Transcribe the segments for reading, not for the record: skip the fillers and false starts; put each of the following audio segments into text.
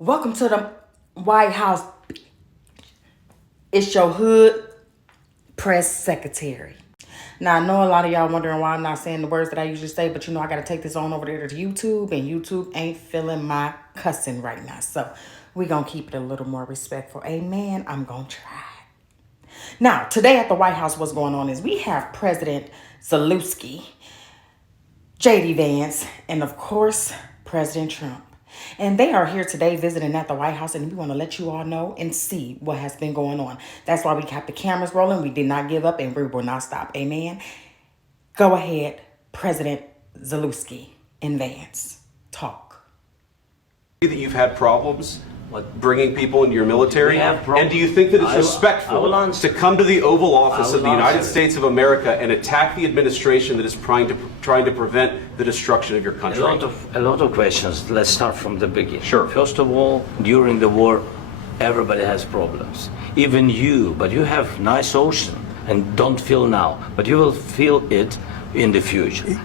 Welcome to the Whitehouse. It's your hood press secretary. Now, I know a lot of y'all wondering why I'm not saying the words that I usually say, but I got to take this on over there to YouTube, and YouTube ain't feeling my cussing right now. So we're going to keep it a little more respectful. Amen. I'm going to try. Now, today at the White House, what's going on is we have President Zenlunski, J.D. Vance, and of course, President Trump. And they are here today visiting at the White House, and we want to let you all know and see what has been going on. That's why we kept the cameras rolling. We did not give up, and we will not stop. Amen. Go ahead, President Zenlunski and Vance. Talk. That you've had problems bringing people into your milmilitary, and do you think that it's respectful to come to the Oval Office of the United States of America and attack the administration that is trying to prevent the destruction of your country? A lot of questions. Let's start from the beginning. Sure. First of all, during the war, everybody has problems. Even you, but you have nice ocean and don't feel now, but you will feel it in the future.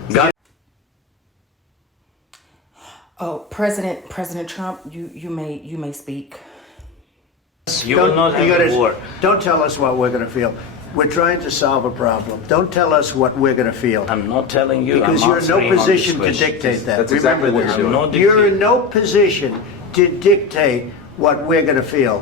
Oh, President Trump, you may speak. You will not have a war. Don't tell us what we're going to feel. We're trying to solve a problem. Don't tell us what we're going to feel. I'm not telling you. Because you're in no position to dictate that. That's exactly what you're doing. You're in no position to dictate what we're going to feel.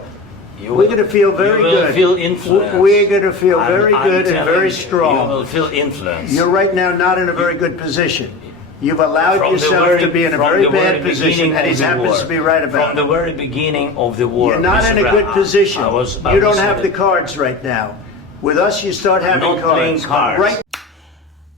We're going to feel very good. You will feel influence. We're going to feel very good and very strong. You will feel influence. You're right now not in a very good position. You've allowed yourself to be in a very bad position, and he happens to be right about it. From the very beginning of the war. You're not in a good position. You don't have the cards right now. With us, you start having cards. Right.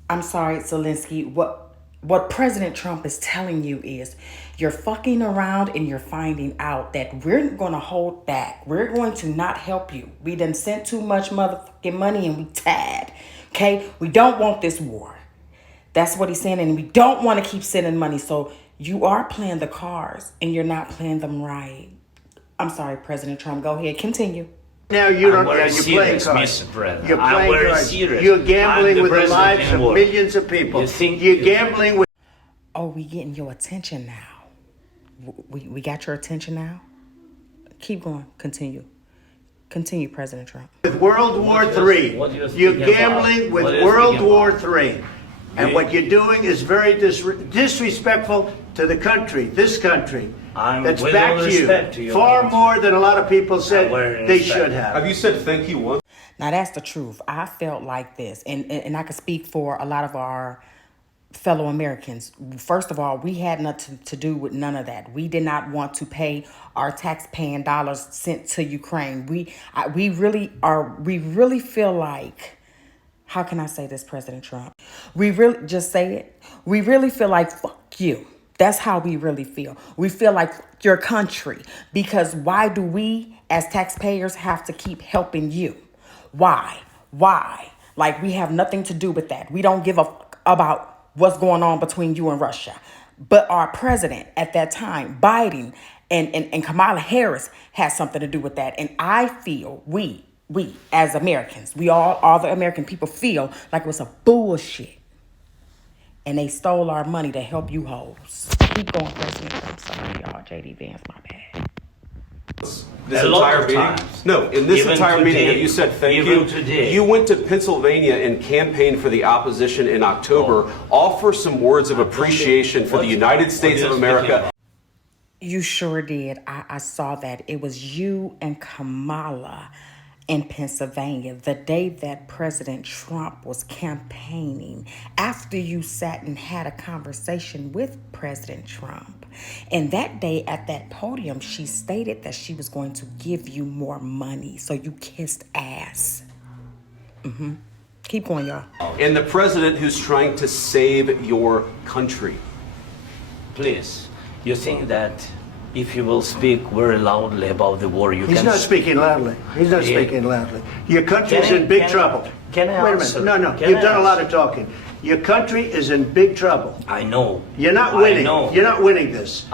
I'm sorry, Zenlunski. What President Trump is telling you is you're fucking around and you're finding out that we're going to hold back. We're going to not help you. We done sent too much motherfucking money and we tired. Okay? We don't want this war. That's what he's saying, and we don't want to keep sending money. So you are playing the cards, and you're not playing them right. I'm sorry, President Trump. Go ahead, continue. Now you don't. You're playing cards. You're playing cards. You're gambling with the lives of millions of people. You're gambling with. Oh, we getting your attention now. We got your attention now. Keep going. Continue, President Trump. With World War III, you're gambling with World War III. And what you're doing is very disrespectful to the country, this country, that's back to you, far more than a lot of people said they should have. Have you said thank you once? Now, that's the truth. I felt like this, and I can speak for a lot of our fellow Americans. First of all, we had nothing to do with none of that. We did not want to pay our tax-paying dollars sent to Ukraine. We really feel like, how can I say this, President Trump? We really, just say it. We really feel like, fuck you. That's how we really feel. We feel like fuck your country. Because why do we, as taxpayers, have to keep helping you? Why? Like, we have nothing to do with that. We don't give a fuck about what's going on between you and Russia. But our president at that time, Biden and Kamala Harris, has something to do with that. And I feel we as Americans, all the American people feel like it was a bullshit. And they stole our money to help you hoes. Keep going, President. I'm sorry, y'all. J.D. Vance, my bad. This entire meeting? No, in this entire meeting, you said thank you. You went to Pennsylvania and campaigned for the opposition in October. Offer some words of appreciation for the United States of America. You sure did. I saw that. It was you and Kamala in Pennsylvania the day that President Trump was campaigning, after you sat and had a conversation with President Trump. And that day at that podium, she stated that she was going to give you more money. So you kissed ass. Keep going, y'all. And the president who's trying to save your country. Please, you think that if you will speak very loudly about the war, He's not speaking loudly. He's not speaking loudly. Your country is in big trouble. Can I Wait a answer? minute. No. You've done a lot of talking. Your country is in big trouble. I know. You're not winning. You're not winning this.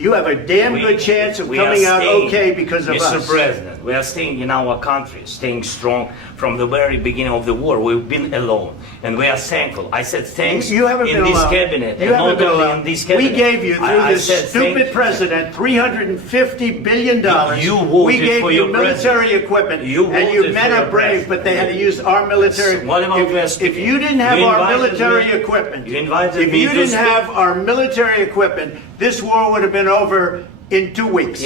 you have a damn good chance of coming out okay because of us. Mr. President, we are staying in our country, staying strong from the very beginning of the war. We've been alone, and we are thankful. I said thanks you haven't in been this alone. cabinet, you and haven't not been only alone. in this cabinet. We gave you, through I this said stupid president, $350 billion. You voted we gave for you your military president. equipment, You and you voted men for are your brave, but they had to use our military. What about if you didn't have You our invited military me- equipment, you invited if me you to didn't speak- have our military equipment, this war would have been over in 2 weeks.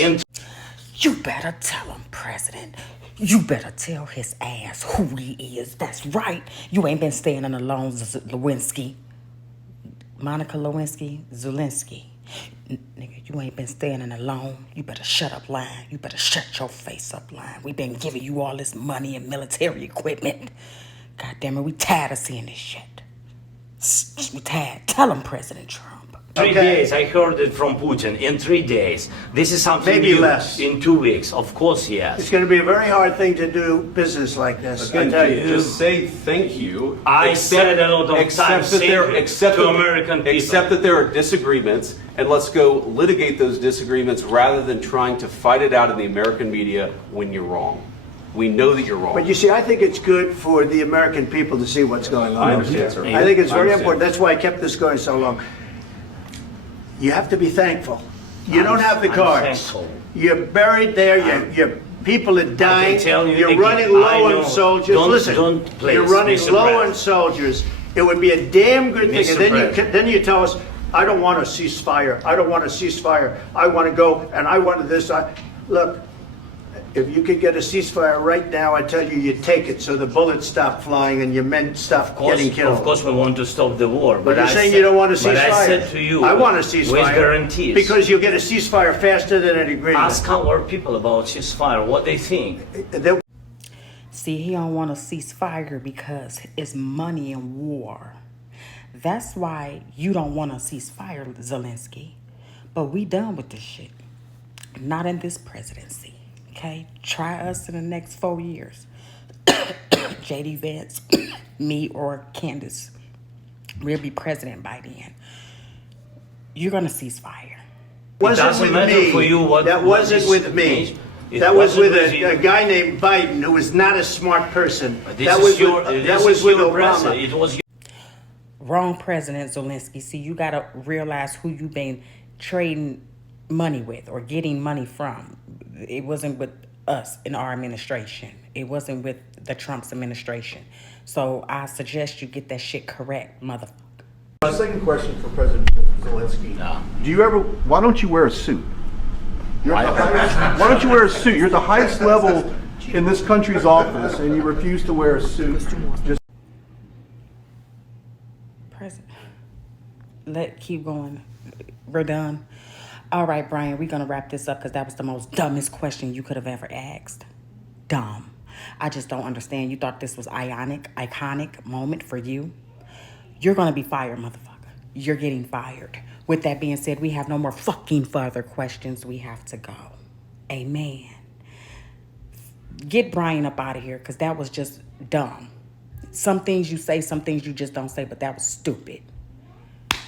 You better tell him, President. You better tell his ass who he is. That's right. You ain't been standing alone, Lewinsky. Monica Lewinsky, Zenlunski. Nigga, you ain't been standing alone. You better shut up lying. You better shut your face up lying. We been giving you all this money and military equipment. God damn it, we tired of seeing this shit. We tired. Tell him, President Trump. 3 days, I heard it from Putin. In 3 days. This is something Maybe new. less. In 2 weeks. Of course, yes. It's going to be a very hard thing to do business like this. I Again, tell you. just say thank you. I said a lot of Accept times that thank there- you accept to that- American people. Accept that there are disagreements, and let's go litigate those disagreements rather than trying to fight it out in the American media when you're wrong. We know that you're wrong. But you see, I think it's good for the American people to see what's going on. I understand, sir. I think it's I very understand. important. That's why I kept this going so long. You have to be thankful. You don't have the I'm cards. thankful. You're buried there. Your people are dying. tell you You're again, running I low know. on soldiers. Don't- Listen, don't please, you're running Mr. low President. on soldiers. It would be a damn good thing. Mr. And then President. then you tell us, I don't want a ceasefire. I don't want a ceasefire. I want to go and I want this. Look. If you could get a ceasefire right now, I tell you, you take it so the bullets stop flying and your men stop getting killed. Of course, we want to stop the war. But you're saying you don't want a ceasefire. But I said to you, I want a ceasefire. with guarantees. Because you'll get a ceasefire faster than an agreement. Ask our people about ceasefire, what they think. See, he don't want to cease fire because it's money and war. That's why you don't want to cease fire, Zenlunski. But we done with this shit. Not in this presidency. Okay? Try us in the next 4 years. JD Vance, me, or Candace. We'll be president by then. You're going to cease fire. Wasn't doesn't with matter me. for you what- That what wasn't is- with me. It That was wasn't with with you. a guy named Biden who was not a smart person. This That is was your, with, this that was is with your Obama. president. It was Wrong president, Zenlunski. See, you got to realize who you've been trading money with or getting money from. It wasn't with us in our administration. It wasn't with the Trump's administration. So I suggest you get that shit correct, motherfucker. My second question for President Zelensky. Do you ever? Why don't you wear a suit? Why don't you wear a suit? You're at the highest level in this country's office, and you refuse to wear a suit. Just President, keep going. We're done. All right, Brian, we're gonna wrap this up because that was the most dumbest question you could have ever asked. Dumb. I just don't understand. You thought this was iconic moment for you. You're gonna be fired, motherfucker. You're getting fired. With that being said, we have no more fucking further questions. We have to go. Amen. Get Brian up out of here because that was just dumb. Some things you say, some things you just don't say, but that was stupid.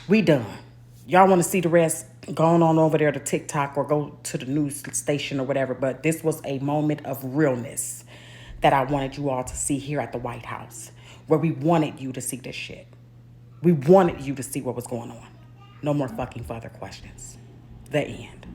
We done. Y'all want to see the rest? Going on over there to TikTok or go to the news station or whatever. But this was a moment of realness that I wanted you all to see here at the White House, where we wanted you to see this shit. We wanted you to see what was going on. No more fucking further questions. The end.